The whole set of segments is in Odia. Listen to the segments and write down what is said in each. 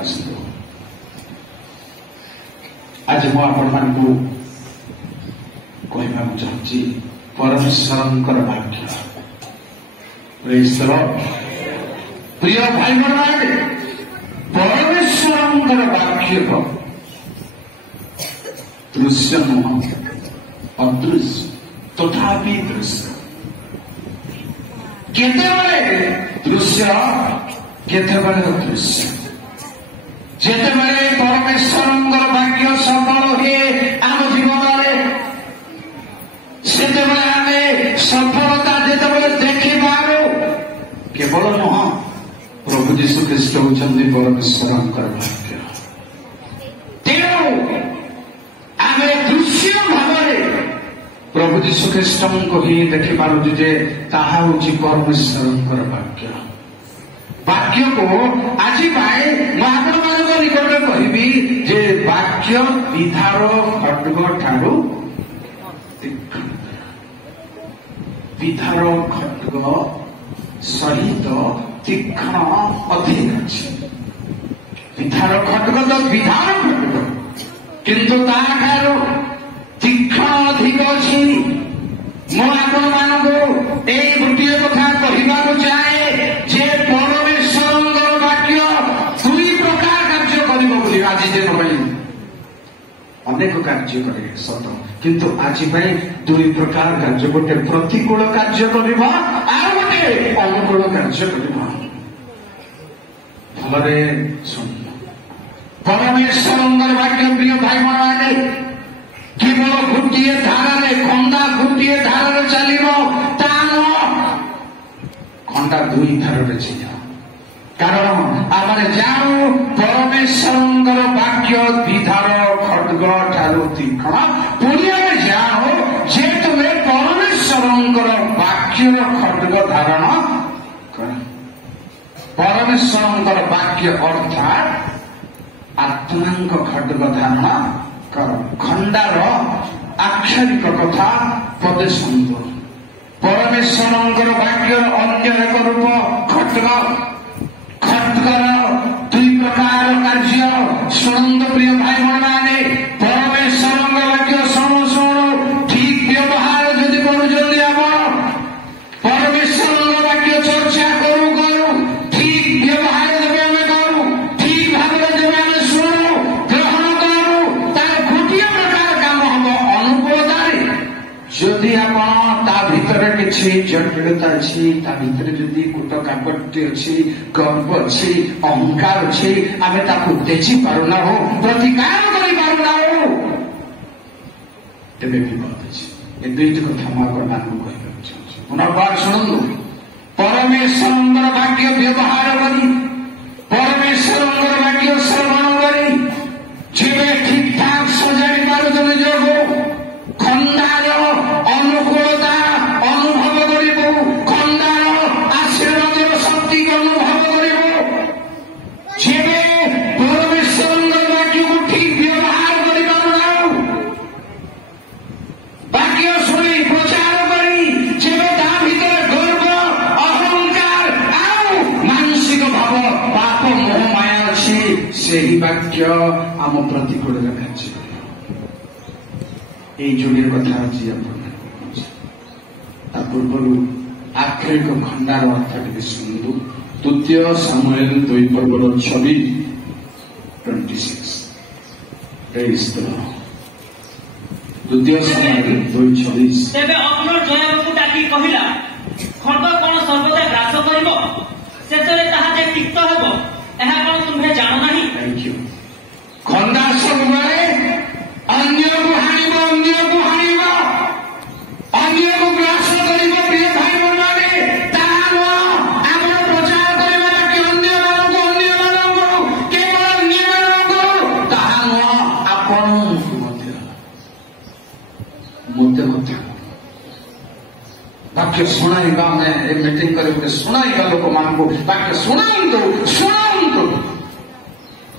आसतु आज मु आपण मानकु कहवा चाहूँगी परमेश्वर वाक्य प्रिय भाई बहन परमेश्वर वाक्य दृश्य नुह अदृश्य तथापि दृश्य केतेबेले दृश्य केतेबेले अदृश्य जेतेबेले परमेश्वर वाक्य सफल हुए आम जीवन सेतेबेले आमे सफलता जेतेबेले देखि पारो केवल नुह प्रभु जीशु ख्रीष्ट होचंदी परमेश्वर वाक्य तेणु आमे दृश्य भावरे प्रभु जीशु ख्रीष्ट को ही देखि पारुछु जे ताहा होची परमेश्वर वाक्य वाक्य को आज पाए आपण मान निकट कहबी जे वाक्य विधार खड्ग ठारू विधार खड्ग सहित तीक्ष्ण अधिक अच्छे विधार खड्ग तो विधार खड्ग किंतु तार तीक्ष्ण अधिक अच्छी मु आपण मानक एक गोटे कथा कहवा चाहे जे परमेश्वर वाक्य दुई प्रकार कार्य कर आज दिन अनेक कार्य करे सत किंतु आज दुई प्रकार कार्य गोटे प्रतिकूल कार्य करवा और गोटे अनुकूल कार्य करवा भलरे सुन परमेश्वर वाक्य प्रिय भाई माने केवल गोटे धारा खंडा गोटे धारा चलो खंडा दुई धारा चल कारण आम जाऊ परमेश्वर वाक्य विधार खड्ग ठारू तीक्ष्ण पुणी आम जाऊ जे तुम्हें परमेश्वर वाक्य खड्ग धारण कर परमेश्वर वाक्य अर्थात आत्मा खड्ग धारण कर खंडार आक्षरिक कथा पदे सुंदर परमेश्वर वाक्य अन्य एक रूप खड्ग खड्गर दुई प्रकार कार्य शुणु प्रिय भाई माने परमेश्वर वाक्य शुणु शुणु ठीक व्यवहार जदि करुचंदी आपण परमेश्वर वाक्य चर्चा करू करू ठीक व्यवहार जब आम करू ठीक भाव जब आम शुणु ग्रहण करू तार गोटे प्रकार काम हम अनुकूलता जदि आपण किसी जटिलता अच्छी जदि कूट कापट्य अच्छी गर्व अच्छी अहंकार अच्छी आम तेजी पारुना हो प्रतिकार कर पारुना हो तेरे विपद अच्छी ये दुईट कथा मान पुनर्बार शुणु परमेश्वर वाक्य व्यवहार करी परमेश्वर वाक्य श्रवण करी जीवे ठीक ठाक सजाड़ी पार्थ निजक खंडार अनुकूलता अनुभव करू खंडार आशीर्वाद शक्ति अनुभव करू जेबे परमेश्वर वाक्य को ठीक व्यवहार कर वाक्य शुणी प्रचार करी जेबे ता भीतर गर्व अहंकार आउ मानसिक भाव पाप मोह माया अच्छी से वाक्य आम प्रतिकूल कार्य जोड़े कथा आज पूर्व आक्षरिक खंडार अर्थ टे शुणु द्वितीय सामुएल 2 पर्वर 26 द्वितीय सामुएल 2:26 तेबे अपनो जयबू डाकी कहिला खड्ग कोन सर्वदा ग्रास करिवो सेतरे ताहा जे तिक्त हेबो एहा कोन तुमे जानो नाही थैंक यू खंडा सबरे अन्य को हानिबो अन्य को ग्रास करिवो प्रिय भाई बहन ताहा आम प्रचार करिबा कि अन्य मानक केवल अन्य मानक ताहा आपण मध्य कथा वाक्य शुणाइबा मीटिंग करके शुणाइबा लोक मान वाक्य शुणातु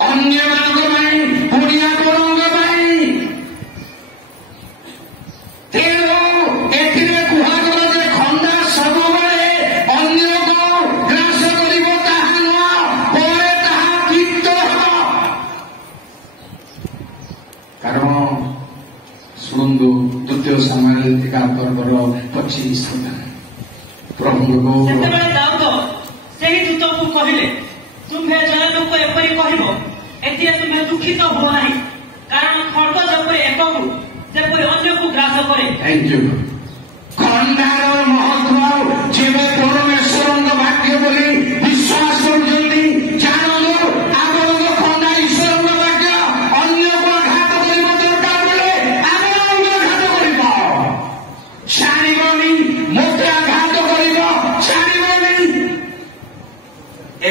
अन्य मानक पुणिया करूंगा तेणु एथिरे कुहागला जे खंडा सबुबले अन्य को ग्रास करिवो ताहा न परे ताहा तिक्त हो ପଚିଶ ପ୍ରଭୁଙ୍କ ସେତେବେଳେ ଦାଉଦ ସେହି ଦୂତଙ୍କୁ କହିଲେ, ତୁମ୍ଭେ ଜଣେ ଲୋକ ଏପରି କହିବ, ଏଥିରେ ତୁମେ ଦୁଃଖିତ ହୁଅ ନାହିଁ, କାରଣ ଖଡ୍ଗ ଯେପରି ଏକକୁ ସେପରି ଅନ୍ୟକୁ ଗ୍ରାସ କରେ। ଖଣ୍ଡାର ମହତ୍ଵ ଯେବେ ପରମେଶ୍ୱରଙ୍କ ବାକ୍ୟ ବୋଲି ବିଶ୍ୱାସ କରୁଛନ୍ତି, ଜାଣନ୍ତୁ ଆପଣଙ୍କ ଖଣ୍ଡା ଈଶ୍ୱରଙ୍କ ବାକ୍ୟ। ଅନ୍ୟକୁ ଆଘାତ କରିବା ଦରକାର ବେଳେ ଆପଣଙ୍କୁ ଆଘାତ କରିବ, ଛାଡ଼ିବନି। ମୋତେ ଆଘାତ କରିବ, ଛାଡ଼ିବନି।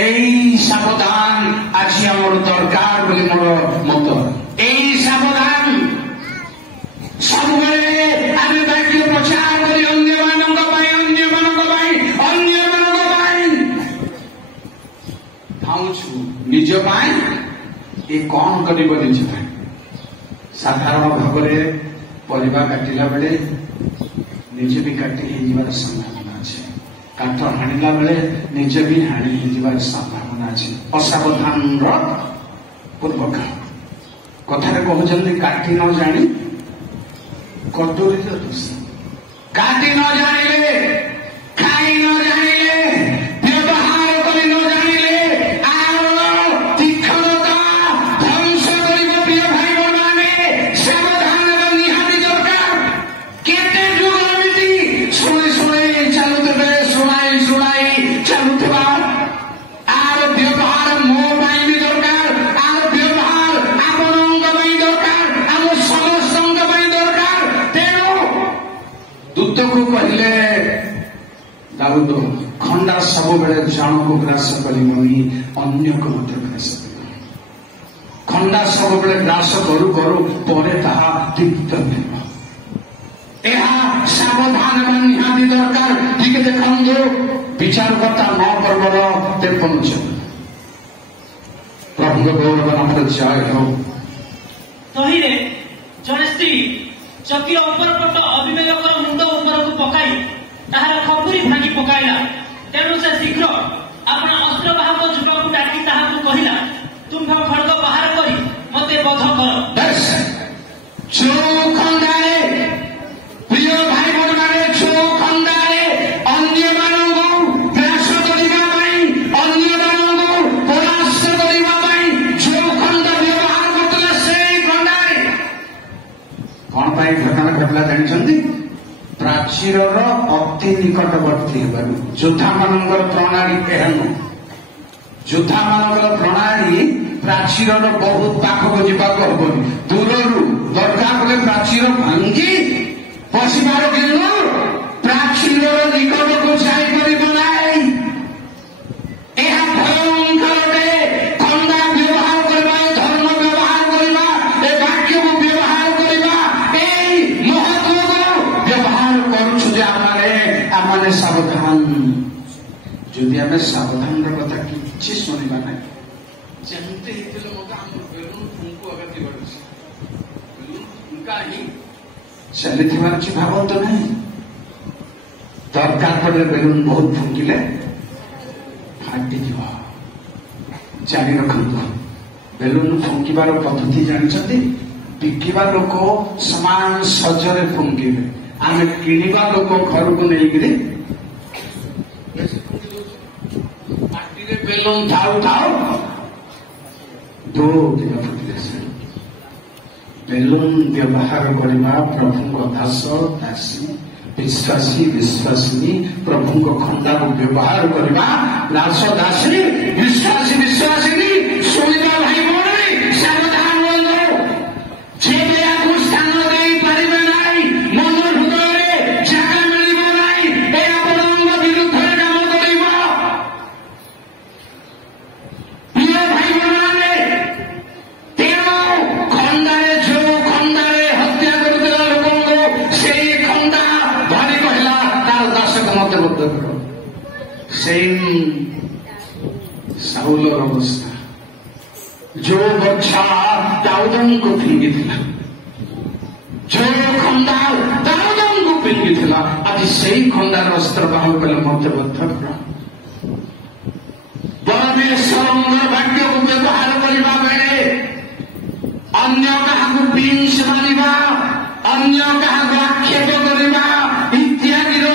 ଏଇ ସାବଧାନ ଆଜି ଆମର ଦରକାର ବୋଲି ମୋର ମତ। ଏଇ ସାବଧାନ ସବୁବେଳେ ଆମେ ବାକ୍ୟ ପ୍ରଚାର କରି ଅନ୍ୟମାନଙ୍କ ପାଇଁ ଖାଉଛୁ, ନିଜ ପାଇଁ ଏ କଣ କରିବ? ନିଜ ପାଇଁ। ସାଧାରଣ ଭାବରେ ପରିବା କାଟିଲା ବେଳେ ନିଜେ ବି କାଟି ହେଇଯିବାର ସମ୍ଭାବନା ଅଛି, କାଠ ହାଣିଲା ବେଳେ ନିଜେ ବି ହାଣି ହେଇଯିବାର ସମ୍ଭାବନା ଅଛି। ଅସାବଧାନର ପୂର୍ବକ କଥାରେ କହୁଛନ୍ତି, କାଟି ନ ଜାଣି କଟୋରୀର ଦୋଷ। କାଟି ନ ଜାଣିଲେ, ଖାଇ ନ ଜାଣିଲେ, ବ୍ୟବହାର କରି ନ ଜାଣିଲେ ଆମର ତୀକ୍ଷ୍ଣତା ଧ୍ୱଂସ କରିବ। ପ୍ରିୟ ଭାଇ ଭଉଣୀମାନେ, ସାବଧାନ ନିହାତି ଦରକାର। କେତେ ଯୁଗ ଏମିତି ଶୁଣି ଚାଲୁଥିବେ, ଶୁଣାଇ ଚାଲୁଥିବା। ଆର ବ୍ୟବହାର ମୋ ପାଇଁ ବି ଦରକାର, ଆର ବ୍ୟବହାର ଆପଣଙ୍କ ପାଇଁ ଦରକାର, ଆମ ସମସ୍ତଙ୍କ ପାଇଁ ଦରକାର। ତେଣୁ ଦୂତକୁ କହିଲେ, ଦାଉଦ ଖଣ୍ଡା ସବୁବେଳେ ଜଣକୁ ଗ୍ରାସ କରିବନି, ଅନ୍ୟକୁ ମଧ୍ୟ ଗ୍ରାସ କରିବ। ଖଣ୍ଡା ସବୁବେଳେ ଗ୍ରାସ କରୁ କରୁ ପରେ ତାହା ତିକ୍ତ ହେବ। ଏହା ସାବଧାନ ନିହାତି ଦରକାର। ଟିକେ ଦେଖନ୍ତୁ ବିଚାରକର୍ତ୍ତା 9 ପର୍ବର 53। ପ୍ରଭୁଙ୍କ ଗୌରବ ନାମରେ ଜୟ ହେଉ। ତହିଁରେ ଜଣେ ସ୍ତ୍ରୀ ଚକିର ଉପରପଟ ଅବିବେକର ମୁଣ୍ଡ ଉପରକୁ ପକାଇ ତାହାର ଖପୁରି ଭାଙ୍ଗି ପକାଇଲା। ତେଣୁ ସେ ଶୀଘ୍ର ଆପଣ ଅସ୍ତ୍ରବାହକ ଯୁବକକୁ ଡାକି ତାହାକୁ କହିଲା, ତୁମ୍ଭ ଖଡ୍ଗ ବାହାର କରି ମୋତେ ବଧ କର। ଯୋଉ ଖଣ୍ଡାରେ, ପ୍ରିୟ ଭାଇ ଭଉଣୀମାନେ, ଯୋଉ ଖଣ୍ଡାରେ ଅନ୍ୟମାନଙ୍କୁ ଗ୍ରାସ କରିବା ପାଇଁ, ଅନ୍ୟମାନଙ୍କୁ ପରାସ୍ତ କରିବା ପାଇଁ ଯୋଉ ଖଣ୍ଡା ବ୍ୟବହାର କରୁଥିଲା, ସେଇ ଖଣ୍ଡାରେ କଣ ପାଇଁ ଘଟଣା ଘଟିଲା ଜାଣିଛନ୍ତି? ପ୍ରାଚୀରର ଅତି ନିକଟବର୍ତ୍ତୀ ହେବାରୁ। ଯୋଦ୍ଧାମାନଙ୍କର ପ୍ରଣାଳୀ ଏହା ନୁହେଁ। ଯୋଦ୍ଧାମାନଙ୍କର ପ୍ରଣାଳୀ ପ୍ରାଚୀରର ବହୁତ ପାଖକୁ ଯିବାକୁ ହବନି, ଦୂରରୁ ଦରକାର ହେଲେ ପ୍ରାଚୀର ଭାଙ୍ଗି ପଶିବାର, କିନ୍ତୁ ପ୍ରାଚୀରର ନିକଟକୁ ଯାଇପାରିବ ନାହିଁ। ଏହା ଭୟଙ୍କର। ଖଣ୍ଡା ବ୍ୟବହାର କରିବା, ଧର୍ମ ବ୍ୟବହାର କରିବା, ଏ ବାକ୍ୟକୁ ବ୍ୟବହାର କରିବା, ଏଇ ମହତ୍ଵକୁ ବ୍ୟବହାର କରୁଛୁ ଯେ ଆମମାନେ ସାବଧାନ। ଯଦି ଆମେ ସାବଧାନର କଥା କିଛି ଶୁଣିବା ନାହିଁ, ଯେମିତି ହେଇଥିଲେ ମଧ୍ୟ ଆମର ବେଲୁନ ଫୁଙ୍କୁ ଆଗତି ବଢୁଛି, ବେଲୁନ ଫୁଙ୍କା ହିଁ ଚାଲିଥିବାର କିଛି ଭାବନ୍ତୁ ନାହିଁ। ଦରକାର ପଡ଼ିଲେ ବେଲୁନ ବହୁତ ଫୁଙ୍କିଲେ ଫାଟିଯିବ। ଜାଣି ରଖନ୍ତୁ, ବେଲୁନ ଫୁଙ୍କିବାର ପଦ୍ଧତି ଜାଣିଛନ୍ତି? ବିକିବା ଲୋକ ସମାନ ସଜରେ ଫୁଙ୍କିବେ, ଆମେ କିଣିବା ଲୋକ ଘରକୁ ନେଇକିରି ପାଟିରେ ବେଲୁନ ଥାଉ ଥାଉ ଦିନ ଫୁଟିଲେ। ବେଲୁନ ବ୍ୟବହାର କରିବା ପ୍ରଭୁଙ୍କ ଦାସ ଦାସୀ, ବିଶ୍ୱାସୀ ବିଶ୍ୱାସିନୀ ପ୍ରଭୁଙ୍କ ଖଣ୍ଡାକୁ ବ୍ୟବହାର କରିବା, ଦାସ ଦାସୀ ବିଶ୍ୱାସୀ ବିଶ୍ୱାସିନୀ ଶୁଣିବା ଭାଇ ଭଉଣୀ, ସାବଧାନ ହୁଅନ୍ତୁ। ଯେବେ ଆକୁ ସ୍ଥାନ ଦେଇପାରିବେ ନାହିଁ, ମନ ହୃଦୟରେ ଜାଗା ମିଳିବ ନାହିଁ, ଏ ଆପଣଙ୍କ ବିରୁଦ୍ଧରେ କାମ କରିବ। ପ୍ରିୟ ଭାଇ ଭଉଣୀମାନେ, ତେଣୁ ଖଣ୍ଡାରେ, ଯୋଉ ଖଣ୍ଡାରେ ହତ୍ୟା କରୁଥିବା ଲୋକଙ୍କୁ ସେଇ ଖଣ୍ଡା ଧରି କହିଲା ତାର ଦାସକୁ ମତେ ବଦ୍ଧ କର। ସେଇ ସାଉଲର ଅବସ୍ଥା, ଯୋଉ ବର୍ଷା ଦାଉଦଙ୍କୁ ଫିଙ୍ଗିଥିଲା, ଯୋଉ ଖଣ୍ଡା ଦାଉଦଙ୍କୁ ଫିଙ୍ଗିଥିଲା, ଆଜି ସେଇ ଖଣ୍ଡାର ଅସ୍ତ୍ର ବାହାର କଲେ ମତେ ବଦ୍ଧ କର। ପରମେଶ୍ୱରଙ୍କ ବାକ୍ୟକୁ ବ୍ୟବହାର କରିବା ବେଳେ ଅନ୍ୟ କାହାକୁ ବିଂଶ ମାରିବା, ଅନ୍ୟ କାହାକୁ ଆକ୍ଷେପ କରିବା ଇତ୍ୟାଦିର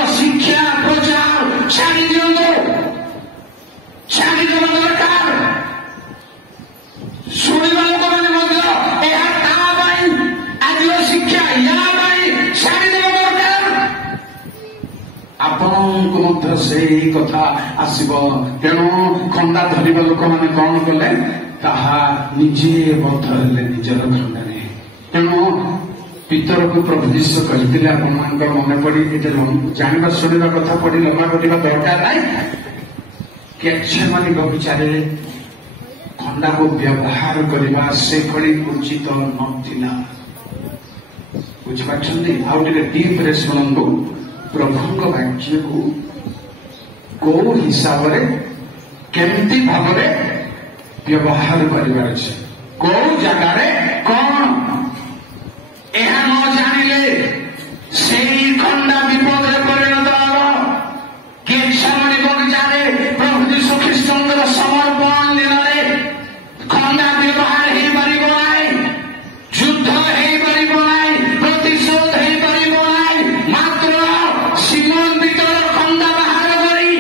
ଆପଣଙ୍କୁ ମଧ୍ୟ ସେଇ କଥା ଆସିବ। ତେଣୁ ଖଣ୍ଡା ଧରିବା ଲୋକମାନେ କଣ କଲେ, ତାହା ନିଜେ ବଦ୍ଧ ହେଲେ ନିଜର ଖଣ୍ଡାରେ। ତେଣୁ ପିତରକୁ ପ୍ରଭୁ ଯୀଶୁ କହିଥିଲେ, ଆପଣମାନଙ୍କର ମନେ ପଡି ଏଠି ଜାଣିବା ଶୁଣିବା କଥା ପଡି ଲମ୍ବା କରିବା ଦରକାର ନାହିଁ। ଗେଥସେମାନି ବଗିଚାରେ ଖଣ୍ଡାକୁ ବ୍ୟବହାର କରିବା ସେଭଳି ଉଚିତ ନଥିଲା। ବୁଝିପାରୁଛନ୍ତି? ଆଉ ଟିକେ ଡିପରେ ଶୁଣନ୍ତୁ, ପ୍ରଭୁଙ୍କ ବାକ୍ୟକୁ କୋଉ ହିସାବରେ କେମିତି ଭାବରେ ବ୍ୟବହାର କରିବାର ଅଛି, କୋଉ ଜାଗାରେ କଣ, ଏହା ନ ଜାଣିଲେ ସେଇ ଖଣ୍ଡା ବିପଦରେ ପରିଣତ ହେବ। ଗେଥସେମାନି ବଗିଚାରେ ପ୍ରଭୁ ଯୀଶୁ ଖ୍ରୀଷ୍ଟଙ୍କର ସମର୍ପଣ ଦିନରେ ଖଣ୍ଡା ବ୍ୟବହାର ହେଇପାରିବ ନାହିଁ, ଯୁଦ୍ଧ ହେଇପାରିବ ନାହିଁ, ପ୍ରତିଶୋଧ ହେଇପାରିବ ନାହିଁ। ମାତ୍ର ସିମୋନ ପିତର ଖଣ୍ଡା ବାହାର କରି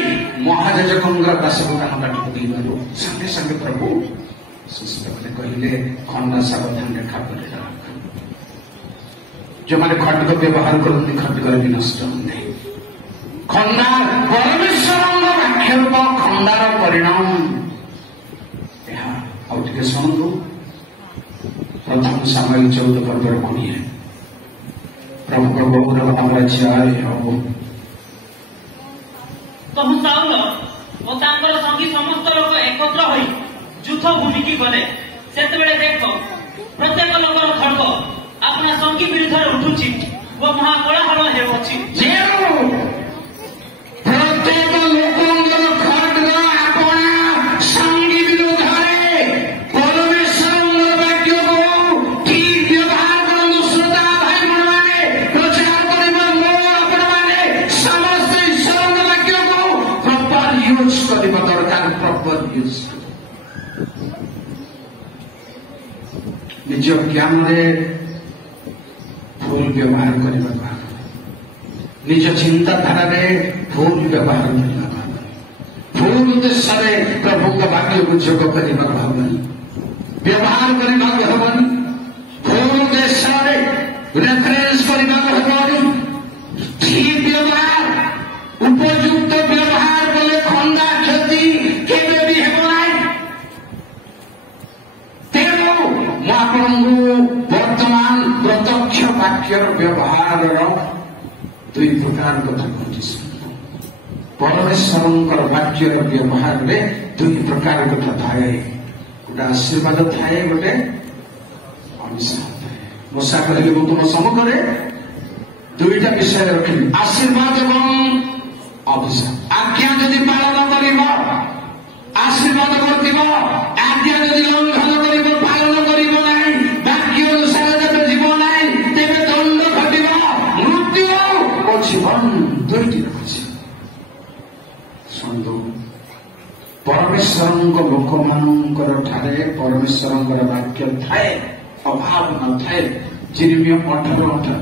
ମହାଯାଜକଙ୍କର ବାସଗୃହକୁ ଦେଇବାରୁ ସାଙ୍ଗେ ସାଙ୍ଗେ ପ୍ରଭୁ ସୁସ୍ଥ କହିଲେ, ଖଣ୍ଡା ସାବଧାନରେ ଖାପରେ ରଖ। ଯେଉଁମାନେ ଖଣ୍ଡକ ବ୍ୟବହାର କରନ୍ତି ଖଣ୍ଡକରେ ବି ନଷ୍ଟ ହୁଅନ୍ତି। ଖଣ୍ଡା ପରମେଶ୍ୱରଙ୍କ ବାକ୍ୟରୂପ ଖଣ୍ଡାର ପରିଣାମ ଏହା। ଆଉ ଟିକେ ଶୁଣନ୍ତୁ, ପ୍ରଥମ ସାମୁଏଲ 14:20 ପ୍ରଭୁଙ୍କ ବହୁର ଅମରାଜ୍ୟ ହବ। ତହୁ ସାଉଲ ଓ ତାଙ୍କର ସଙ୍ଗୀ ସମସ୍ତ ଲୋକ ଏକତ୍ର ହୋଇ ଯୁଦ୍ଧ ଭୂମିକି ଗଲେ। ସେତେବେଳେ ଦେଖ, ପ୍ରତ୍ୟେକ ଲୋକର ଖଡ୍ଗ ଆପଣା ସଙ୍ଗୀ ବିରୁଦ୍ଧରେ ଉଠୁଛି ଓ ମହାକୋଳାହଳ ହେଉଅଛି। ପ୍ରତ୍ୟେକ ଲୋକଙ୍କର ଖଡ୍ଗ ଆପଣା ସଙ୍ଗୀ ବିରୁଦ୍ଧରେ ପରମେଶ୍ୱରଙ୍କ ବାକ୍ୟକୁ ଠିକ୍ ବ୍ୟବହାର କରନ୍ତୁ। ଶ୍ରୋତା ଭାଇ ଭଉଣୀମାନେ, ପ୍ରଚାର କରିବା ମୋ ଆପଣମାନେ ସମସ୍ତେ ଈଶ୍ୱରଙ୍କ ବାକ୍ୟକୁ ପ୍ରପର ୟୁଜ୍ କରିବା ଦରକାର। ପ୍ରପର ୟୁଜ୍ ନିଜ ଜ୍ଞାନରେ ଭୁଲ ବ୍ୟବହାର କରିବା, ନିଜ ଚିନ୍ତାଧାରାରେ ଭୁଲ ବ୍ୟବହାର କରିବା, ଭୁଲ ଉଦ୍ଦେଶ୍ୟରେ ପ୍ରଭୁଙ୍କ ବାକ୍ୟକୁ ଯୋଗ କରିବାକୁ ହେବନି, ବ୍ୟବହାର କରିବାକୁ ହେବନି, ଭୁଲ ଉଦ୍ଦେଶ୍ୟରେ ରେଫରେନ୍ସ କରିବାକୁ ହେବନି। ଠିକ୍ ବ୍ୟବହାର, ଉପଯୁକ୍ତ ବ୍ୟବହାର କଲେ ଖଣ୍ଡା କ୍ଷତି କେବେ ବି ହେବ ନାହିଁ। ତେଣୁ ମୁଁ ଆପଣଙ୍କୁ ବର୍ତ୍ତମାନ ପ୍ରତ୍ୟକ୍ଷ ବାକ୍ୟର ବ୍ୟବହାରର ଦୁଇ ପ୍ରକାର କଥା କହୁଛି। ପରମେଶ୍ୱରଙ୍କର ବାକ୍ୟର ବ୍ୟବହାରରେ ଦୁଇ ପ୍ରକାର କଥା ଥାଏ। ଗୋଟେ ଆଶୀର୍ବାଦ ଥାଏ, ଗୋଟେ ଅଭିଶାପ ଥାଏ। ମୂଷା କହିଲେ, ମୁଁ ତୁମ ସମ୍ମୁଖରେ ଦୁଇଟା ବିଷୟ ରଖିବି, ଆଶୀର୍ବାଦ ଏବଂ ଅଭିଶାପ। ଆଜ୍ଞା ଯଦି ପାଳନ କରିବ ଆଶୀର୍ବାଦ କରିବ, ଆଜ୍ଞା ଯଦି ଲଙ୍ଘନ କରିବ, ପାଳନ କରିବ ନାହିଁ, ବାକ୍ୟ ଅନୁସାରେ ତେବେ ଯିବ ନାହିଁ, ତେବେ ଦଣ୍ଡ ଘଟିବ, ମୃତ୍ୟୁ ଓ ଜୀବନ ଦୁଇଟି ରହୁଛି। ଶୁଣନ୍ତୁ, ପରମେଶ୍ୱରଙ୍କ ଲୋକମାନଙ୍କର ଠାରେ ପରମେଶ୍ୱରଙ୍କର ବାକ୍ୟ ଥାଏ, ଅଭାବ ନଥାଏ। ଯେରେମିୟା 18:18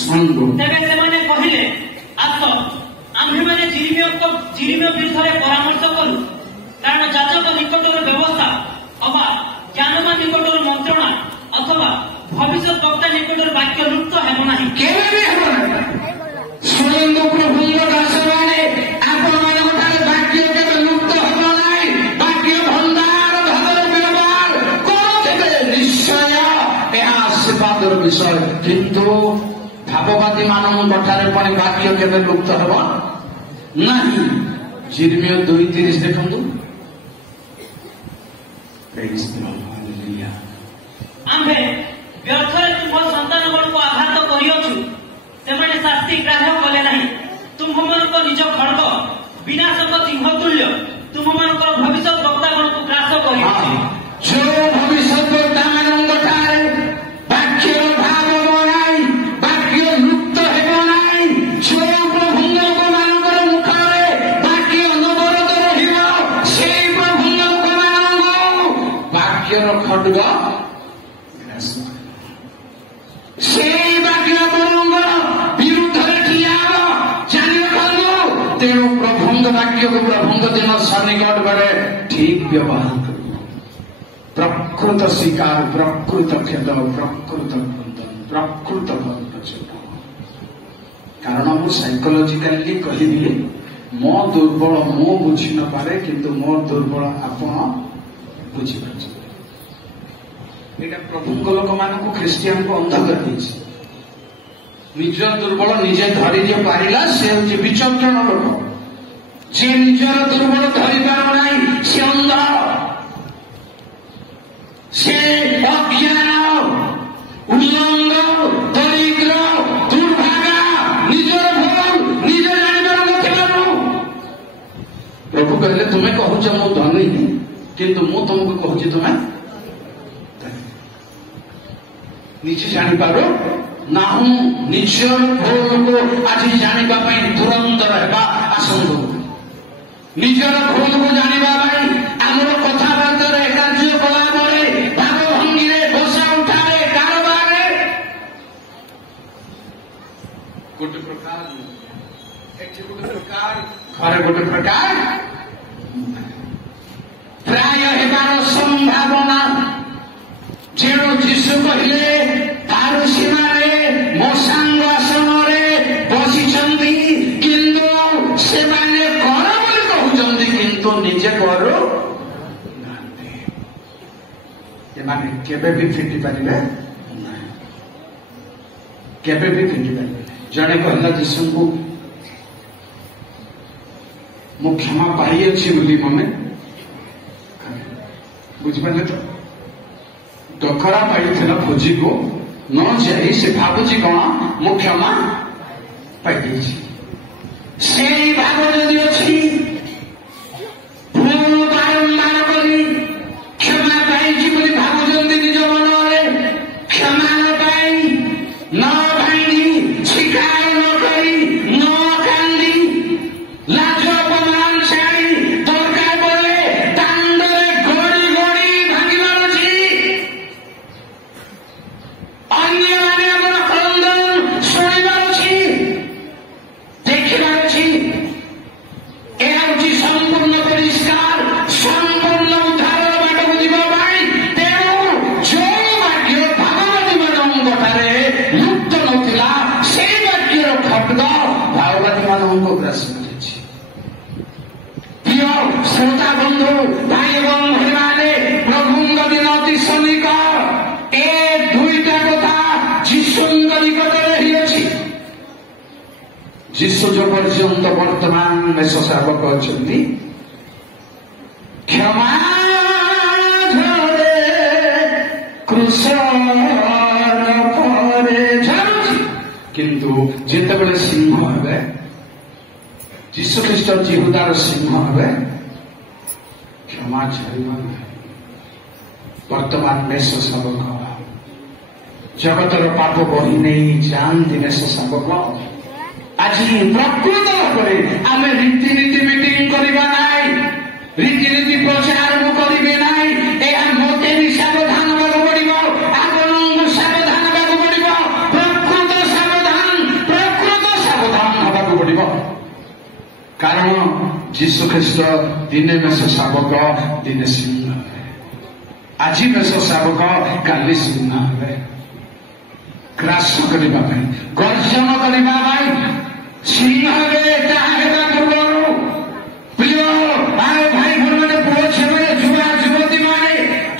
ଶୁଣନ୍ତୁ। ତେବେ ସେମାନେ କହିଲେ, ଆସ ଆମ୍ଭେମାନେ ଜିରିମିୟ ବିରୁଦ୍ଧରେ ପରାମର୍ଶ କରୁ, କାରଣ ଯାଜକ ନିକଟରୁ ବ୍ୟବସ୍ଥା ଅବା ଜ୍ଞାନମାନ ନିକଟରୁ ମନ୍ତ୍ରଣା ଅଥବା ଭବିଷ୍ୟତ ବକ୍ତା ନିକଟରୁ ବାକ୍ୟ ଲୁପ୍ତ ହେବ ନାହିଁ। କେବେ ବି ହେବ ନାହିଁ। ଶୁଣନ୍ତୁ ପ୍ରଭୁଙ୍କ ଦାସମାନେ, ଆପଣମାନଙ୍କ ଠାରେ ବାକ୍ୟ କେବେ ଲୁପ୍ତ ହେବ ନାହିଁ। ବାକ୍ୟ ଭଣ୍ଡାର ଭାବରେ ବ୍ୟବହାର କରୁଥିବେ, ନିଶ୍ଚୟ ଏହା ଆଶୀର୍ବାଦର ବିଷୟ। କିନ୍ତୁ ଭାବବାଦୀ ମାନଙ୍କ ଠାରେ ପୁଣି ବାକ୍ୟ କେବେ ଲୁପ୍ତ ହେବ ନାହିଁ। ଯେରେମିୟା 2:30 ଦେଖନ୍ତୁ। ଆମ୍ଭେ ବ୍ୟର୍ଥରେ ତୁମ ସନ୍ତାନମାନଙ୍କୁ ଆଘାତ କରିଅଛୁ, ସେମାନେ ଶାସ୍ତି ଗ୍ରାହ୍ୟ କଲେ ନାହିଁ। ତୁମ୍ଭମାନଙ୍କ ନିଜ ଖଡ୍ଗ ବିନାଶକ ସିଂହ ତୁଲ୍ୟ ତୁମମାନଙ୍କର ଭବିଷ୍ୟତ ବକ୍ତାମାନଙ୍କୁ ଗ୍ରାସ କରିଅଛି। ଯୋଉ ଭବିଷ୍ୟତ ବକ୍ତାମାନଙ୍କ ଠାରେ ବାକ୍ୟର ଭାବ ହେବ ନାହିଁ, ବାକ୍ୟ ଲୁପ୍ତ ହେବ ନାହିଁ, ଯୋଉ ପ୍ରଭୁଙ୍କ ଲୋକମାନଙ୍କର ମୁଖରେ ବାକ୍ୟ ଅନବରତ ରହିବ, ସେଇ ପ୍ରଭୁଙ୍କ ଲୋକମାନଙ୍କୁ ବାକ୍ୟର ଖଡ୍ଗ ସେଇ ବାକ୍ୟ ଆପଣଙ୍କର ବିରୁଦ୍ଧରେ ଠିଆ ହେବ। ଜାଣି ରଖନ୍ତୁ। ତେଣୁ ପ୍ରଭୁଙ୍କ ବାକ୍ୟକୁ ପ୍ରଭୁଙ୍କ ଦିନ ସନ୍ନିକଟ ବେଳେ ଠିକ୍ ବ୍ୟବହାର କରିବ। ପ୍ରକୃତ ଶିକାର, ପ୍ରକୃତ ଖେଦ, ପ୍ରକୃତ କ୍ରୋଧ, ପ୍ରକୃତ ଭକ୍ତ। କାରଣ ମୁଁ ସାଇକୋଲୋଜିକାଲି କହିବି ମୋ ଦୁର୍ବଳ ମୁଁ ବୁଝି ନପାରେ କିନ୍ତୁ ମୋ ଦୁର୍ବଳ ଆପଣ ବୁଝିପାରୁଛନ୍ତି। ଏଇଟା ପ୍ରଭୁଙ୍କ ଲୋକମାନଙ୍କୁ ଖ୍ରୀଷ୍ଟିଆନକୁ ଅନ୍ଧ କରିଦେଇଛି। ନିଜ ଦୁର୍ବଳ ନିଜେ ଧରି ଯେ ପାରିଲା ସେ ହେଉଛି ବିଚକ୍ଷଣ ଲୋକ। ଯେ ନିଜର ଦୁର୍ବଳ ଧରି ପାରୁ ନାହିଁ ସେ ଅନ୍ଧ, ସେ ଅଜ୍ଞାନ, ଉଲ୍ଲଙ୍ଘ, ଦରିଦ୍ର, ଦୁର୍ଭାଗା, ନିଜର ଭୁଲ ନିଜେ ଜାଣିପାରୁନଥିବାରୁ ପ୍ରଭୁ କହିଲେ ତୁମେ କହୁଛ ମୁଁ ଧନୀ କିନ୍ତୁ ମୁଁ ତୁମକୁ କହୁଛି ତୁମେ ନିଜେ ଜାଣିପାରୁ ନାହୁଁ। ନିଜର ଭୁଲକୁ ଆଜି ଜାଣିବା ପାଇଁ ତୁରନ୍ତ ହେବା ଆସନ୍ତୁ। ନିଜର ଭୁଲକୁ ଜାଣିବା ପାଇଁ ଆମର କଥାବାର୍ତ୍ତାରେ କାର୍ଯ୍ୟ କଳାପରେ ଭାବ ଭଙ୍ଗୀରେ ବସା ଉଠାରେ କାରବାରରେ ଗୋଟେ ପ୍ରକାର ଏଠି ଗୋଟେ ପ୍ରକାର ଘରେ ଗୋଟେ ପ୍ରକାର ପ୍ରାୟ ହେବାର ସମ୍ଭାବନା। ଯେଣୁ ଯୀଶୁ କହିଲେ ତାର ସୀମାରେ ମୋ ସାଙ୍ଗ ଆସନରେ ବସିଛନ୍ତି କିନ୍ତୁ ସେମାନେ କର ବୋଲି କହୁଛନ୍ତି କିନ୍ତୁ ନିଜେ କରୁ ନାହାନ୍ତି। ଏମାନେ କେବେ ବି ଫିଟି ପାରିବେ ନାହିଁ, କେବେ ବି ଫିଟି ପାରିବେ। ଜଣେ କହିଲା ଯୀଶୁଙ୍କୁ ମୁଁ କ୍ଷମା ପାଇଅଛି ବୋଲି ମନେ ବୁଝିପାରିଲେ ତ? ଡକରା ପାଇଥିଲା ଭୋଜିକୁ ନ ଯାଇ ସେ ଭାବୁଛି କଣ ମୁଁ କ୍ଷମା ପାଇଯାଇଛି। ସେଇ ଭାବ ଯଦି ଅଛି ଭୁଲ ବାରମ୍ବାର କରି କ୍ଷମା ପାଇଛି ବୋଲି ଭାବୁଛନ୍ତି ନିଜ ମନରେ, କ୍ଷମା ନ ପାଇ ନ ଭାଙ୍ଗି ଶିକାର ନ କରି ନ କାନ୍ଦି ଲାଜ ଅପମାନ ଛାଡ଼ି ଦରକାର ପଡ଼ିଲେ ଦାଣ୍ଡରେ ଗଡ଼ି ଗଡ଼ି ଭାଙ୍ଗି ମାରୁଛି। ଅନ୍ୟମାନେ ଆମର କ୍ରନ୍ଦନ ଶୁଣିପାରୁଛି, ଦେଖିପାରୁଛି। ଏହା ହେଉଛି ସମ୍ପୂର୍ଣ୍ଣ ପରିଷ୍କାର, ସମ୍ପୂର୍ଣ୍ଣ ଉଦ୍ଧାରର ବାଟକୁ ଯିବା ପାଇଁ। ତେଣୁ ଯୋଉ ବାକ୍ୟ ଭାବବାଦୀମାନଙ୍କଠାରେ ଲୁପ୍ତ ନଥିଲା ସେଇ ବାକ୍ୟର ଖଡ୍ଗ ଭାବବାଦୀମାନଙ୍କୁ ଗ୍ରାସ କରିଛି। ପ୍ରିୟ ଶ୍ରୋତା ବନ୍ଧୁ ଭାଇ ଏବଂ ଭଉଣୀମାନେ, ପ୍ରଭୁଙ୍କ ଦିନ ଅତି ସନ୍ନିକଟ। ଏ ଦୁଇଟା କଥା ଯୀଶୁଙ୍କ ନିକଟରେ ରହିଅଛି। ଯୀଶୁ ଯୋଉ ପର୍ଯ୍ୟନ୍ତ ବର୍ତ୍ତମାନ ମେଷ ଶାବକ ଅଛନ୍ତି, କ୍ଷମା ଝରେ କୃଷର ପରେ ଝରୁଛି, କିନ୍ତୁ ଯେତେବେଳେ ସିଂହ ହେବେ, ଯୀଶୁ ଖ୍ରୀଷ୍ଟ ଜିହୁଦାର ସିଂହ ହେବେ, କ୍ଷମା ଝରିବ ନାହିଁ। ବର୍ତ୍ତମାନ ମେଷ ଶାବକ ଜଗତର ପାପ ବହି ନେଇ ଯାଆନ୍ତି ମେଷ ଶାବକ। ଆଜି ପ୍ରକୃତ ଭାବରେ ଆମେ ରୀତିନୀତି ମିଟିଂ କରିବା ନାହିଁ, ରୀତିନୀତି ପ୍ରଚାରକୁ କରିବେ ନାହିଁ। ଏହା ମୋତେ ବି ସାବଧାନ ହେବାକୁ ପଡ଼ିବ, ଆପଣଙ୍କୁ ସାବଧାନ ହେବାକୁ ପଡ଼ିବ, ପ୍ରକୃତ ସାବଧାନ ହେବାକୁ ପଡ଼ିବ। କାରଣ ଯୀଶୁ ଖ୍ରୀଷ୍ଟ ଦିନେ ମେଷ ଶାବକ ଦିନେ ସିଂହ ହେବେ। ଆଜି ମେଷ ଶାବକ କାଲି ସିଂହ ହେବେ। ଗ୍ରାସ କରିବା ପାଇଁ, ଗର୍ଜନ କରିବା ପାଇଁ ସିଂହ ହେବେ। ତାହା ହେବା ପୂର୍ବରୁ ପ୍ରିୟ ଭାଇ ଭଉଣୀମାନେ, ପୁଅ ଝିଅମାନେ, ଯୁବା ଯୁବତୀମାନେ,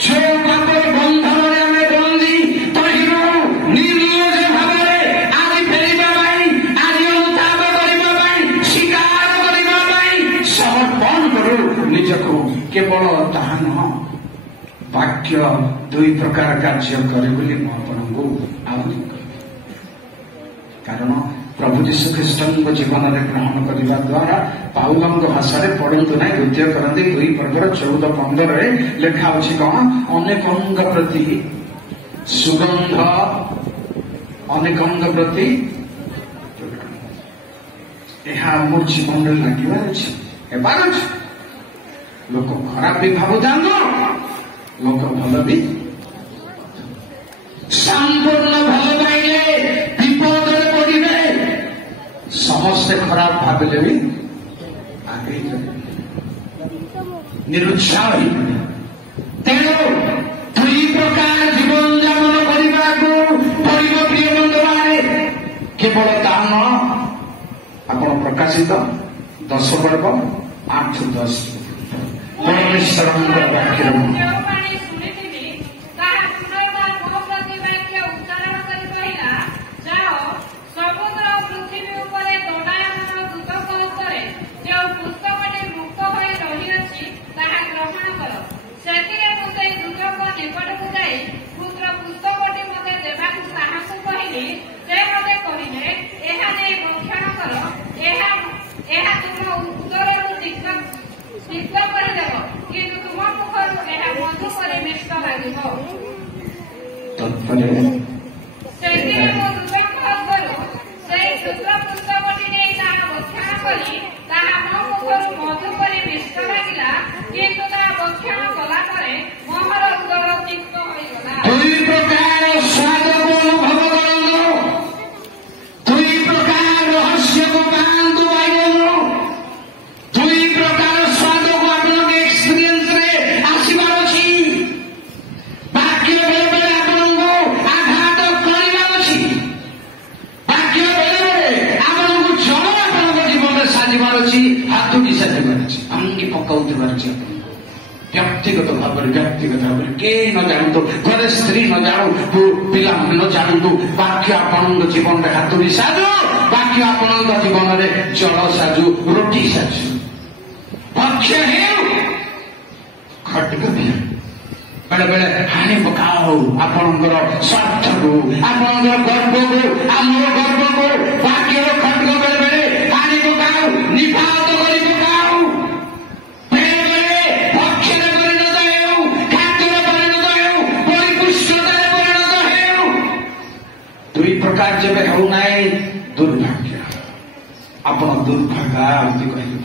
ଯୋଉ ପାପର ବନ୍ଧନରେ ଆମେ ବନ୍ଦୀ ତହିଁରୁ ନିର୍ଲଜ ଭାବରେ ଆଜି ଫେରିବା ପାଇଁ, ଆଜି ଅନୁତାପ କରିବା ପାଇଁ, ସ୍ୱୀକାର କରିବା ପାଇଁ ସମର୍ପଣ କରୁ ନିଜକୁ। କେବଳ ତାହା ନୁହଁ, ବାକ୍ୟ ଦୁଇ ପ୍ରକାର କାର୍ଯ୍ୟ କରେ ବୋଲି ମୁଁ ଆପଣଙ୍କୁ ଆହ୍ୱାନ କରିବି। କାରଣ ପ୍ରଭୁ ଯୀଶୁ ଖ୍ରୀଷ୍ଟଙ୍କ ଜୀବନରେ ଗ୍ରହଣ କରିବା ଦ୍ୱାରା ପାଉଲଙ୍କ ଭାଷାରେ ପଢନ୍ତୁ ନାହିଁ, ଦ୍ୱିତୀୟ କରନ୍ତି 2:14-15 ଲେଖା ଅଛି କଣ? ଅନେକଙ୍କ ପ୍ରତି ସୁଗନ୍ଧ, ଅନେକଙ୍କ ପ୍ରତି ଏହା ଆମ ଜୀବନରେ ଲାଗିବାର ଅଛି, ହେବାର ଅଛି। ଲୋକ ଖରାପ ବି ଭାବୁଥାନ୍ତୁ, ଲୋକ ଭଲ ବି। ସମ୍ପୂର୍ଣ୍ଣ ଭଲ ପାଇଲେ ବିପଦରେ ପଡ଼ିବେ, ସମସ୍ତେ ଖରାପ ଭାବିଲେ ବି ଆଗେଇ ଯାବେ, ନିରୁତ୍ସାହ ହେଇପାରିବେ। ତେଣୁ ଦୁଇ ପ୍ରକାର ଜୀବନ ଯାପନ କରିବାକୁ ପଡ଼ିବ ପ୍ରିୟ ବନ୍ଧୁମାନେ। କେବଳ ତା ନୁହଁ, प्रकाशित 10 पर्व 8-10 परमेश्वर वाक्य व्यक्तिगत भाव कई न जानतु घरे स्त्री न जानू पिला न जानतु वाक्य आपण जीवन में हाथुड़ी साजु वाक्य आपण जीवन में जल साजु रोटी साजु भक्ष्य खटक बेले बेले हानि पकाओ आपणकर स्वार्थ को आपणकर गर्व को आमर गर्व को वाक्य खटक बेले बेले हानि पकाओ निपात करी पकाओ दुई प्रकार जब होना दुर्भाग्य आपण दुर्भाग्य कहले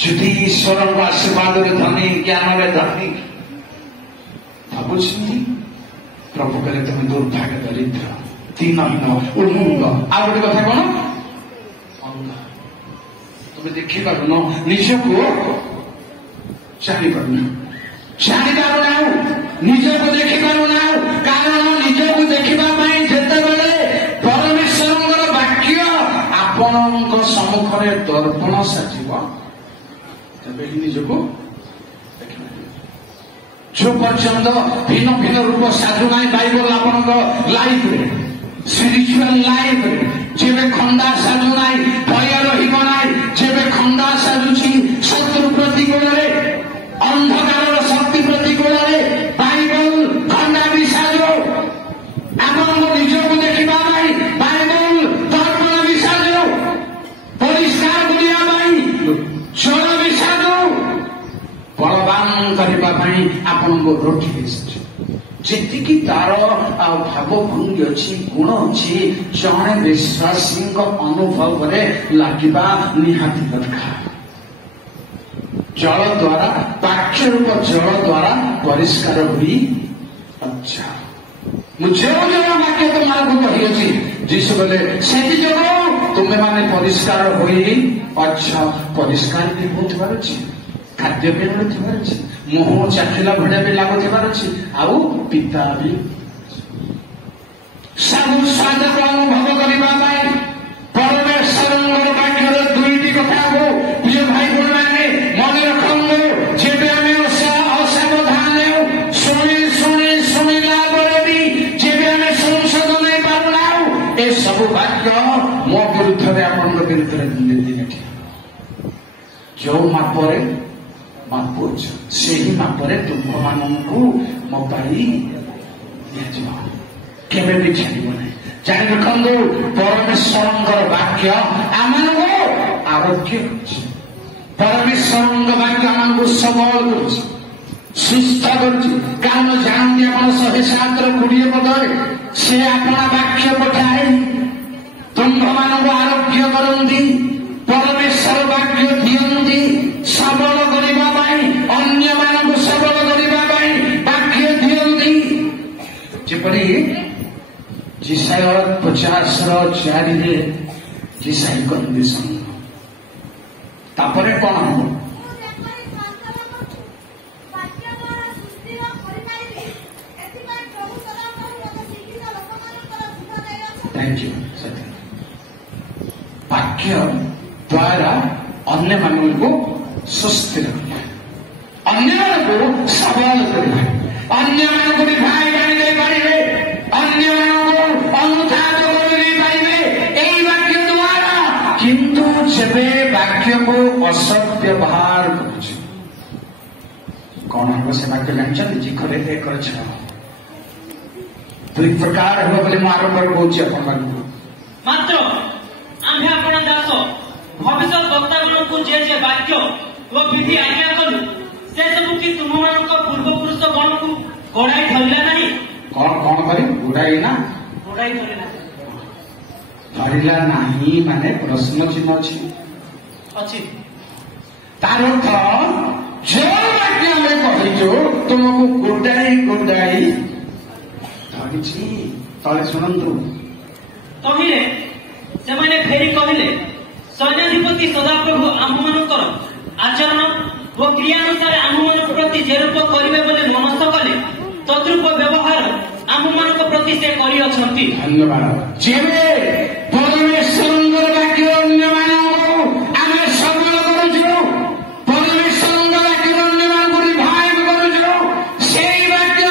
जुदी ईश्वर आशीर्वाद धनी ज्ञान धनी भावुं प्रभु कहले तुम दुर्भाग्य दरिद्र दीनहीन उन्मुक्त आ गोटे कथा कौन तुम देखिपार निजक जापार निजक देखिपार कारण निजक देखा जितेबले परमेश्वर वाक्य आपण सम्मुखें दर्पण साजिब तेज ही निजक जो पर्यंत भिन्न भिन्न रूप साजुना बाइबल आपण लाइफ स्पिरिचुअल लाइफ जेबे खंडा साजुना भय रहा जेबे खंडा साजुची शत्रु प्रतिकूल अंधकार शक्ति प्रतिकूल बाइबल खंडा भी साजो आपण निजक देखा बाइबल दर्पण भी साजो परिष्कार करने जल भी साजो बलवान करने आपण रोटी जी तार भावभंगी अच्छी गुण अच्छी जड़े विश्वासी अनुभव लगे निहाती दरकार जल द्वारा वाक्य रूप जल द्वारा परिष्कार हुई अच्छा मुझे जो वाक्य तुम कही जीशु बोले से तुम्हें माने परिष्कार हुई अच्छा परिष्कार भी होथिबार अछि खाद्य भी मिलुथिबार अछि मुह चाखिला भड़ा भी लागुथिबार अछि आउ पिता भी सब स्वाद को अनुभव करबा पाए परमेश्वर वाक्य दुईटी कथा को प्रिय भाई बहन माने मन रखंगो जेबे हमें असावधान शुणी शुणी शुणिला परे भी जेबे हमें संशोधन नहीं पारुना ए सब वाक्य मो विरुद्ध में आपन विरुद्ध में जो मापरे मापुच से ही मापरे तुम मानू मो पाई केवे भी छाड़बना जान रखु परमेश्वर वाक्य आम आरोग्य परमेश्वर वाक्य आम सबल कर सुस्थ कर कारण जानते आप 107:20 पदे से अपना वाक्य पठाए तुम्भ मान आरोग्य करती परमेश्वर वाक्य दिखती सबल करने अन्य मानक सबल करने वाक्य दिखती जपरी जिसाय 50:4 जिसाई कंडीशन तापरे कौन हम थैंक यू वाक्य ଦ୍ୱାରା ଅନ୍ୟମାନଙ୍କୁ ସୁସ୍ଥିର କରିବା, ଅନ୍ୟମାନଙ୍କୁ ସବଳ କରିବା, ଅନ୍ୟମାନଙ୍କୁ ଭାଇ ବାଣି ଦେଇପାରିବେ, ଅନ୍ୟମାନଙ୍କୁ ଅନୁଧାନ କରିପାରିବେ ଏଇ ବାକ୍ୟ ଦ୍ୱାରା। କିନ୍ତୁ ଯେବେ ବାକ୍ୟକୁ ଅସତ୍ ବ୍ୟବହାର କରୁଛି କଣ ହେବ ସେ ବାକ୍ୟ ଜାଣିଛନ୍ତି? ଜିଘରେ 1:6 ଦୁଇ ପ୍ରକାର ହେବ ବୋଲି ମୁଁ ଆରମ୍ଭରେ କହୁଛି ଆପଣମାନଙ୍କୁ। ମାତ୍ର ଆମ୍ଭେ ଆପଣ ଦାସ ଭବିଷ୍ୟତ ବକ୍ତାମାନଙ୍କୁ ଯେ ବାକ୍ୟ ଓ ବିଧି ଆଜ୍ଞା କଲୁ ସେସବୁ କି ତୁମମାନଙ୍କ ପୂର୍ବପୁରୁଷ ଗଣକୁ ଗୋଡ଼ାଇ ଧରିଲା ନାହିଁ? କଣ କଣ କରି ଗୋଡ଼ାଇ ନା ଗୋଡ଼ାଇ ଧରିଲା ଧରିଲା ନାହିଁ ମାନେ ପ୍ରଶ୍ନ ଚିହ୍ନ ଅଛି। ତାର ଅର୍ଥ ଯୋଉ ବାକ୍ୟ ଆମେ କହିଛୁ ତୁମକୁ ଗୋଟାଇ ଗୋଟାଇ ଧରିଛି। ତଳେ ଶୁଣନ୍ତୁ, କହିଲେ ସେମାନେ ଫେରି କହିଲେ, ସୈନ୍ୟାଧିପତି ସଦାପ୍ରଭୁ ଆମ୍ଭମାନଙ୍କର ଆଚରଣ ଓ କ୍ରିୟା ଅନୁସାରେ ଆମ୍ଭମାନଙ୍କ ପ୍ରତି ଯେ ରୂପ କରିବେ ବୋଲି ମନସ୍ଥ କଲେ ତଦ୍ରୂପ ବ୍ୟବହାର ଆମ୍ଭମାନଙ୍କ ପ୍ରତି ସେ କରିଅଛନ୍ତି। ଧନ୍ୟବାଦ। ଯେବେ ପରମେଶ୍ୱରଙ୍କର ବାକ୍ୟ ଅନ୍ୟମାନଙ୍କୁ ଆମେ ସବଳ କରୁଛୁ, ପରମେଶ୍ୱରଙ୍କ ବାକ୍ୟ ଅନ୍ୟମାନଙ୍କୁ ରିଭାଇଭ୍ କରୁଛୁ, ସେଇ ବାକ୍ୟ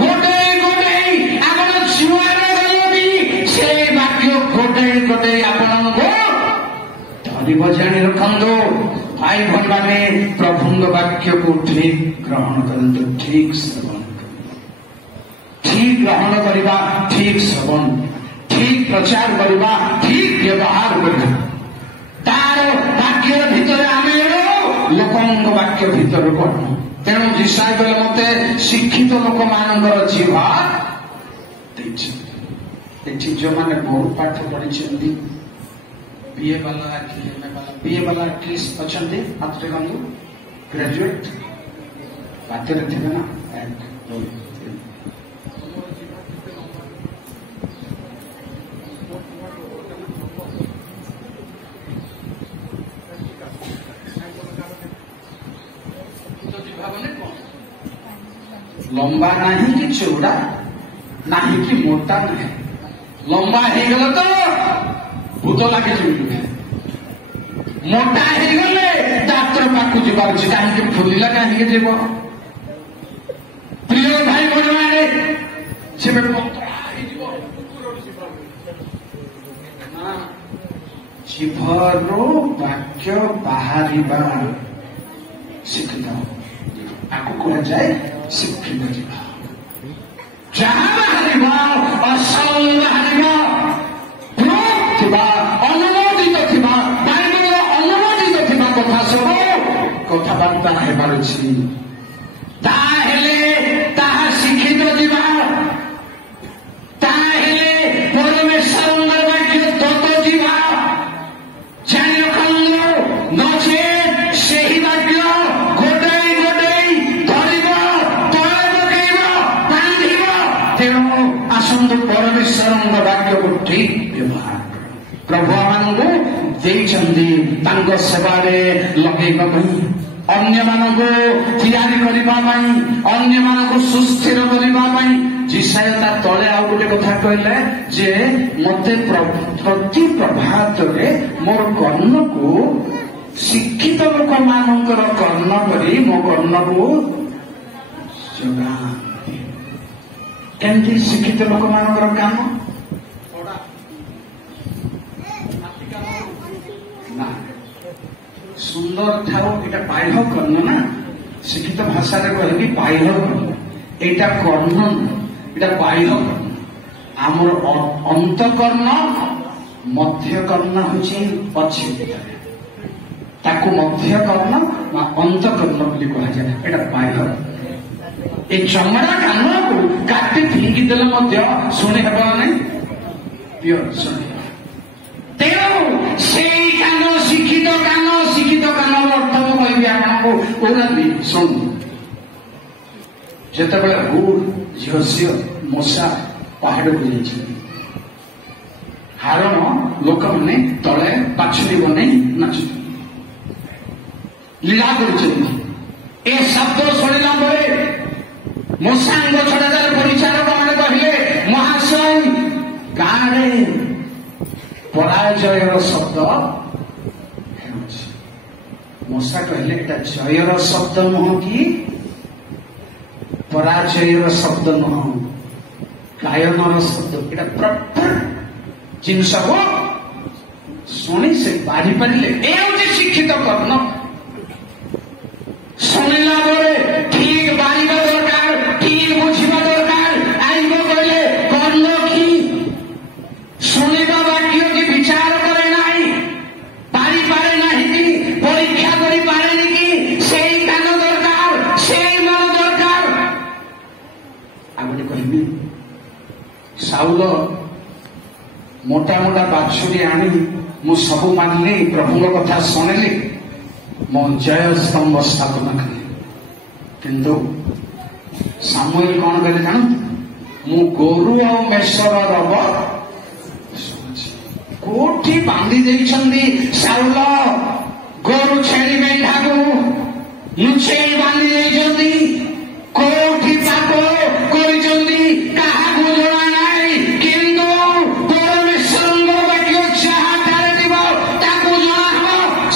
ଗୋଟେଇ ଗୋଟେଇ ଆପଣ ଜୀବନରେ ଗଲେ ବି ସେଇ ବାକ୍ୟ ଗୋଟେଇ ଗୋଟେଇ ଆପଣଙ୍କୁ ଧରିବ। ଜାଣି ରଖନ୍ତୁ ଭାଇ ଭଣ୍ଡାମାନେ, ପ୍ରଭୁଙ୍କ ବାକ୍ୟକୁ ଠିକ୍ ଗ୍ରହଣ କରନ୍ତୁ, ଠିକ୍ ଶ୍ରବଣ କରନ୍ତୁ। ଠିକ୍ ଗ୍ରହଣ କରିବା, ଠିକ୍ ଶ୍ରବଣ, ଠିକ୍ ପ୍ରଚାର କରିବା, ଠିକ୍ ବ୍ୟବହାର କରିବା। ତାର ବାକ୍ୟ ଭିତରେ ଆମେ ଲୋକଙ୍କ ବାକ୍ୟ ଭିତରକୁ ଆଣୁ। ତେଣୁ ଯିଶାୟ କହିଲେ ମତେ ଶିକ୍ଷିତ ଲୋକମାନଙ୍କର ଜିହ୍ବା ଦେଇଛି। ଏଠି ଯୋଉମାନେ ବହୁତ ପାଠ ପଢିଛନ୍ତି, BA ବାଲା କି MA ବାଲା, BA ବାଲା ଆଟଲିଷ୍ଟ ଅଛନ୍ତି ହାତରେ ଗନ୍ତୁ, ଗ୍ରାଜୁଏଟ୍ ବାଧ୍ୟରେ ଥିବେ ନା? ଲମ୍ବା ନାହିଁ କି ଚଉଡ଼ା ନାହିଁ କି ମୋଟା ନାହିଁ, ଲମ୍ବା ହେଇଗଲେ ତ ଭୂତ ଲାଗିଯିବେ, ମୋଟା ହେଇଗଲେ ଡାକ୍ତର ପାଖକୁ ଯିବାର ଅଛି। କାହିଁକି ଫୁଲିଲା, କାହିଁକି ଯିବ? ପ୍ରିୟ ଭାଇ ଭଉଣୀମାନେ, ସେବେ ପତଳା ହେଇଯିବ, ଜିଭରୁ ବାକ୍ୟ ବାହାରିବା ଶିଖିତ, ତାକୁ କୁହାଯାଏ ଶିକ୍ଷିତ ଯିବା। ଯାହା ବାହାରିବ ଅସଲ ବାହାରିବ, ଥିବା ଅନୁମୋଦିତ ଥିବା, ବାଇବେଲର ଅନୁମୋଦିତ ଥିବା କଥା ସବୁ କଥାବାର୍ତ୍ତା ହେବାରୁଛି, ତାହେଲେ ତାହା ଶିକ୍ଷିତ ଯିବା, ତାହେଲେ ପରମେଶ୍ୱରଙ୍କ ବାକ୍ୟ ତତ ଯିବା। ଜାଣି ରଖନ୍ତୁ, ନଚେତ୍ ସେହି ବାକ୍ୟ ଗୋଟେଇ ଗୋଟେଇ ଧରିବ, ତଳେ ପକେଇବ, ବାନ୍ଧିବ। ତେଣୁ ଆସନ୍ତୁ ପରମେଶ୍ୱରଙ୍କ ବାକ୍ୟକୁ ଠିକ୍ ବ୍ୟବହାର। ପ୍ରଭୁ ଆମମାନଙ୍କୁ ଦେଇଛନ୍ତି ତାଙ୍କ ସେବାରେ ଲଗେଇବା ପାଇଁ, ଅନ୍ୟମାନଙ୍କୁ ତିଆରି କରିବା ପାଇଁ, ଅନ୍ୟମାନଙ୍କୁ ସୁସ୍ଥିର କରିବା ପାଇଁ। ଯିଶାୟ ତା ତଳେ ଆଉ ଗୋଟେ କଥା କହିଲେ ଯେ ମତେ ପ୍ରତି ପ୍ରଭାତରେ ମୋର କର୍ଣ୍ଣକୁ ଶିକ୍ଷିତ ଲୋକମାନଙ୍କର କର୍ଣ୍ଣ କରି ମୋ କର୍ଣ୍ଣକୁ ଯୋଗାନ୍ତି। କେମିତି ଶିକ୍ଷିତ ଲୋକମାନଙ୍କର କାମ? ସୁନ୍ଦର ଥାଉ, ଏଇଟା ବାହ୍ୟ କର୍ଣ୍ଣ ନା, ଶିକ୍ଷିତ ଭାଷାରେ କହିବି ବାହ୍ୟ କର୍ଣ୍ଣ, ଏଇଟା କର୍ଣ୍ଣ ନୁହଁ, ଏଇଟା ବାହ୍ୟ କର୍ଣ୍ଣ। ଆମର ଅନ୍ତଃକର୍ଣ୍ଣ ମଧ୍ୟକର୍ଣ୍ଣ ହଉଛି ଅଛି, ତାକୁ ମଧ୍ୟକର୍ଣ୍ଣ ବା ଅନ୍ତଃକର୍ଣ୍ଣ ବୋଲି କୁହାଯାଏ। ଏଇଟା ବାହ୍ୟ। এই ଚମଡ଼ା କାନକୁ କାଟି ଫିଙ୍ଗି ଦେଲେ ମଧ୍ୟ ଶୁଣି ହେବ ନା ନାହିଁ? ପିଓର ଶୁଣି। ତେଣୁ ସେଇ କାନ ଶିକ୍ଷିତ କାନର ଅର୍ଥ ମୁଁ କହିବି ଆପଣଙ୍କୁ, କହୁନାହାନ୍ତି ଶୁଣୁ। ଯେତେବେଳେ ଗୁଡ ଝିଅ ଝିଅ ମଶା ପାହାଡ଼କୁ ଯାଇଛନ୍ତି, ହାରଣ ଲୋକମାନେ ତଳେ ବାଛୁରୀ ବନେଇ ନାଚୁଛନ୍ତି, ଲୀଳା କରୁଛନ୍ତି। ଏ ଶବ୍ଦ ଶୁଣିଲା ପରେ ମଶାଙ୍କ ଛଡ଼ାଯାର ପରିଚାରକ ମାନେ କହିଲେ, ମହାଶୟ ଗାଁରେ ପରାଜୟର ଶବ୍ଦ मूसा कहले एटा जयर शब्द नुह कि पराजयर शब्द नुह गायनर शब्द एटा प्रॉपर जिनस को शुणी से बाढ़ी पारे ये शिक्षित कर्ण शुणिला बेले ठीक बाढ़ा दरकार ठीक बुझा दरकार आईब कहले कर्ण कि शुणा वाक्य की विचार करे नहीं पारी पारे नहीं कि परीक्षा करी पारे कि से कान दरकार से मन दरकार आगे कहबी साउल मोटा मोटा बाछुरी आनी मु सबू मानली प्रभु कथा शुणिली मो जय स्तंभ स्थापन कली किंतु सामुएल कौन करे जान मु गोरु और मेषर रब कोठी बांधी देइछंदी साउल गोरु छेड़ी मेढा को लुचेई बांधी देइछंदी कोठी पाप करिछंदी काहा को जणा नाही किंतु परमेश्वरଙ୍କ ବାକ୍ୟ ଯାହା ତାରେ দিব ତାକୁ ଜଣା ହେବ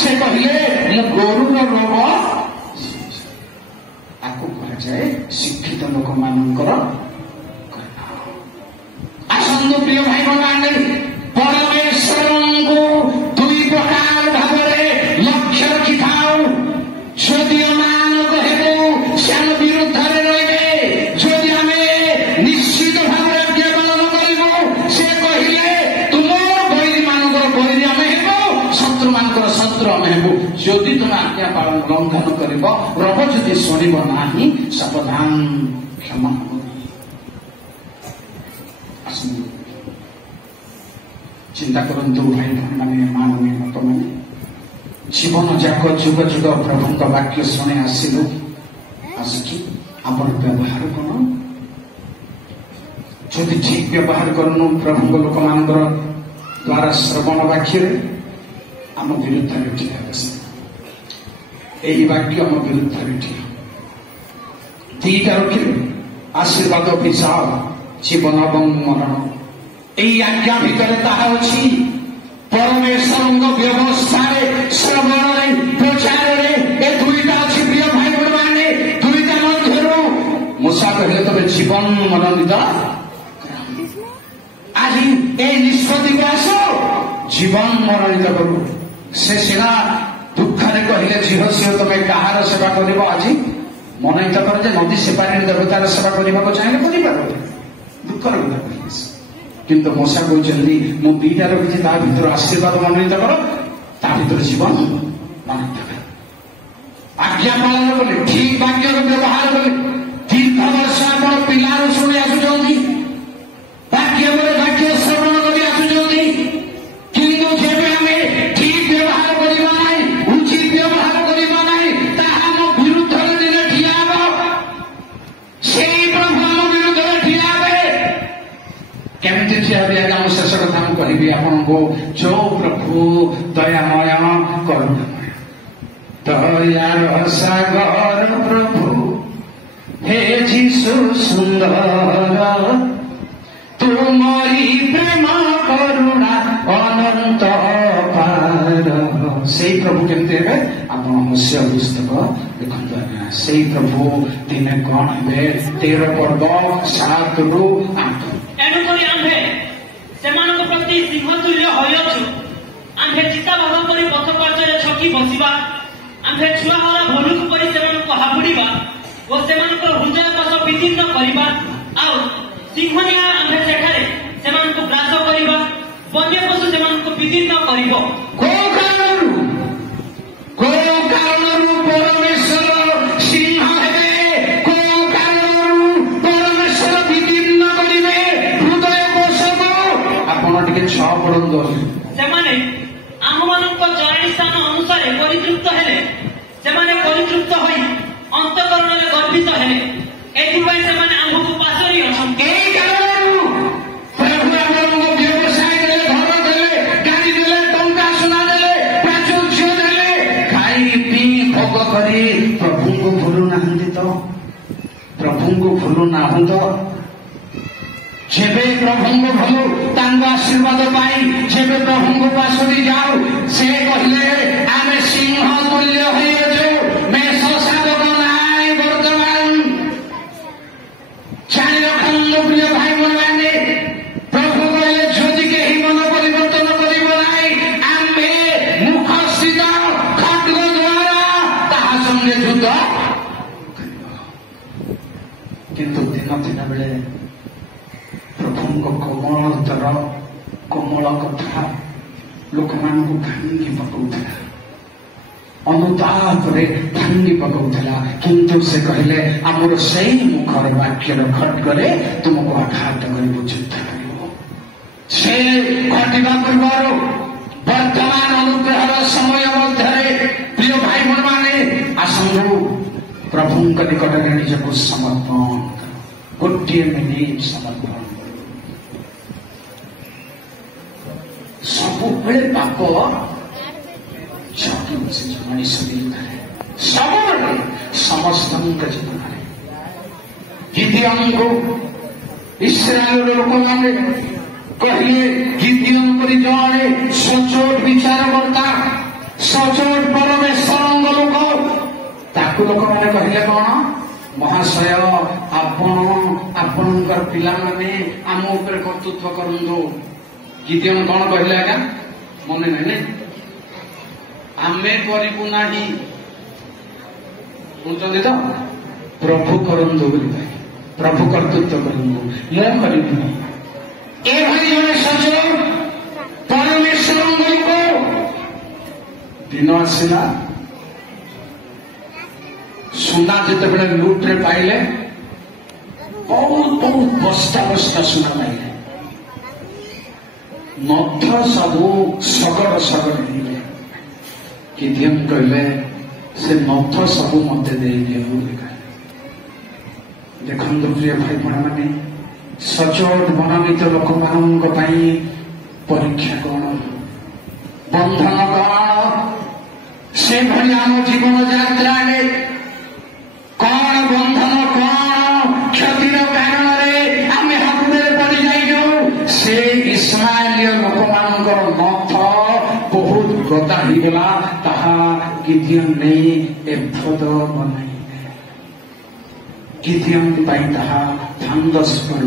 ସେ କହିଲେ ମୁଁ ଗୋରୁର ରୋଗ ତାକୁ କୁହାଯାଏ ଶିକ୍ଷିତ ଲୋକମାନଙ୍କର ଆସନ୍ତୁ ପ୍ରିୟ ଭାଇ ଭଉଣୀ परमेश्वरଙ୍କୁ ଦୁଇ ପ୍ରକାର ଭାବରେ ଲକ୍ଷ୍ୟ ରଖିଥାଉ ଯଦି ମାନଙ୍କ ହେବୁ ସେ ଆମ ବିରୁଦ୍ଧରେ ରହିବେ ଯଦି ଆମେ ନିଶ୍ଚିତ ଭାବରେ ଆଜ୍ଞା ପାଳନ କରିବୁ ସେ କହିଲେ ତୁମର ବୈରୀ ମାନଙ୍କର ବୈରୀ ଆମେ ହେବୁ ଶତ୍ରୁ ମାନଙ୍କର ଶତ୍ରୁ ଆମେ ହେବୁ ଯଦି ତୁମେ ଆଜ୍ଞା ପାଳନ ଲଙ୍ଘନ କରିବ ରବ ଯଦି ଶୁଣିବ ନାହିଁ ସାବଧାନ କ୍ଷମା ହେବ ଆସନ୍ତୁ चिंता करंतु भाई माने माननीय मत माने जीवन जाक जुग जुग प्रभु वाक्य शुणी आसिलु आसिकी आपण व्यवहार कौन जदि ठीक व्यवहार करनु प्रभु लोक मान द्वारा श्रवण वाक्य आम विरुद्ध ठीक यही वाक्य आम विरुद्ध ठीक दीटा रखिले आशीर्वाद अभिशाप जीवन और मरण এই আজ্ঞা ভিতরে তাহা অছি পরমেশ্বর ব্যবস্থায় শ্রবণে প্রচারে এ দুইটা অছি প্রিয় ভাই মানে দুইটা মধ্যরু মূসা কহিলে তবে জীবন মনোনীত আজ এই নিষ্পত্তি আস জীবন মনোনীত করু সে সিনা দুঃখরে কহিলে ঝিহ সিহ তুমি কাহার সেবা করিব আজ মনোনীত কর যে নদী সেপারী দেবতার সেবা করিବାକୁ চাহিলে କରିପାର ଦୁଃଖର କଥା କହିଲେ किंतु मूसा कहते मु दीटा रखी ता भर आशीर्वाद मनोनीत कर ता भर जीवन मनोनीत कर आज्ञा पालन कले ठीक वाक्य व्यवहार कले दीर्घ वर्ष आप पिला शुणी आसुँच वाक्य वाक्य श्रवण कर आसुँच किंतु जेबे आम ठीक व्यवहार करवा ना उचित व्यवहार करवा ना ताहा आम विरुद्ध दिन ठिया से प्रभु आम विरुद्ध ठिया केमती ठिया आज्ञा मु शेष कथा कहि आपको जो प्रभु दयामय करुणामय दयार सागर प्रभु हे जीशु सुंदर तुमरी प्रेम करुणा अनंत पार से प्रभु केमती हे आप मत्स्य पुस्तक देखते आज्ञा से प्रभु दिने कौन हे 13 पर्व 7 ରୁ 8 एणुकरी आम्भे सेमानक प्रति सिंहतुल्य होयछु आम्भे चिताभाग परि पथ पार्श्वरे छकी बसिबा आम्भे छुआहरा भलुक परि सेमानक हाबुड़ीबा ओ सेमानक हृदय पथ विदीर्ण करिबा आउ सिंहनिया आम्भे सेठारे सेमानक ग्रास करिबा वन्य पशु सेमानक विदीर्ण करिबो को कारणरू परमेश्वर सिंह हेबे को कारणरू परमेश्वर विदीर्ण करिबे हृदय कोशको आपण टिके 6 पढंदो सेमाने आममानक जरणी स्थान अनुसार परितृप्त हेले सेमाने परितृप्त होई अंतःकरणले गर्वित हेले एथिपाई सेमाने आम्भको पासरी अछन ए कारणरू प्रभु आपनको व्यवसाय देले घर देले गाड़ी देले टंका सोना देले प्राचुर्य देले खाई पी भोग करी प्रभु को भूलु नाहंती तो प्रभु को भूलु नाहंतो जेबे प्रभु भलु तांग आशीर्वाद पाई जेबे प्रभु पासरी जाऊ से कहले आमे सिंह तुल्य होइजो मेष साधक नाय वर्तमान जानि रखनु प्रिय भाई माने प्रभु कहले जदि केहि मन परिवर्तन करिब नाय आमे मुख स्थित खड्ग द्वारा ताहा संगे युद्ध किंतु दिन दिन बेले प्रभु कोमलतर कोमल कथा लोक मान भांगी पकाउला अनुताप भांगी पकाउला किंतु से कहले आमर से मुखर वाक्यर खड्गरे तुमको आघात कर युद्ध कर से घटवा पूर्वर वर्तमान अनुग्रहर समय मध्य प्रिय भाई माने आसंगु प्रभु निकट में निजक समर्पण गोटे मिनिट समर्पण सबुबले पाप जगी बसी मनीष जीवन सबुबले समस्त जीवन गिदियन को इस्राएल लोक मैंने कहले गिदियन परि जणे सचोट विचार करता सचोट परमेश्वर लोक ताकू लोक मैंने कहले कौन महाशय आपणकर पिला माने आम उपर कर्तृत्व करंदो गिदियन कौन कहले आज्ञा मन नहीं आमे करू ना बुझे तो प्रभु करंदो प्रभु कर्तृत्व करंदो मु करूँ ए भाई जने सचो परमेश्वर को दिन आसला सुना जिते लुट्रे पाइले बहुत बहुत बस्ता बस्ता सुना पाइले नथ सबू सगड़ सगड़ दिले गिदियन कहले से नथ सबू मत दे दियो देखंतु प्रिय भाई माने सचोट मनोनीत लोक मानक परीक्षा कौन बंधन कौन से भली आम जीवन यात्रा कौन बंधन कौन क्षतिर कारण आम हाथुरे पड़ जाइयो से इस्राएल लोक मानकर नथ बहुत गदा हो गला ताहा गिदियन नहीं एफद बनाई गिदियन ताहा 5-10 कर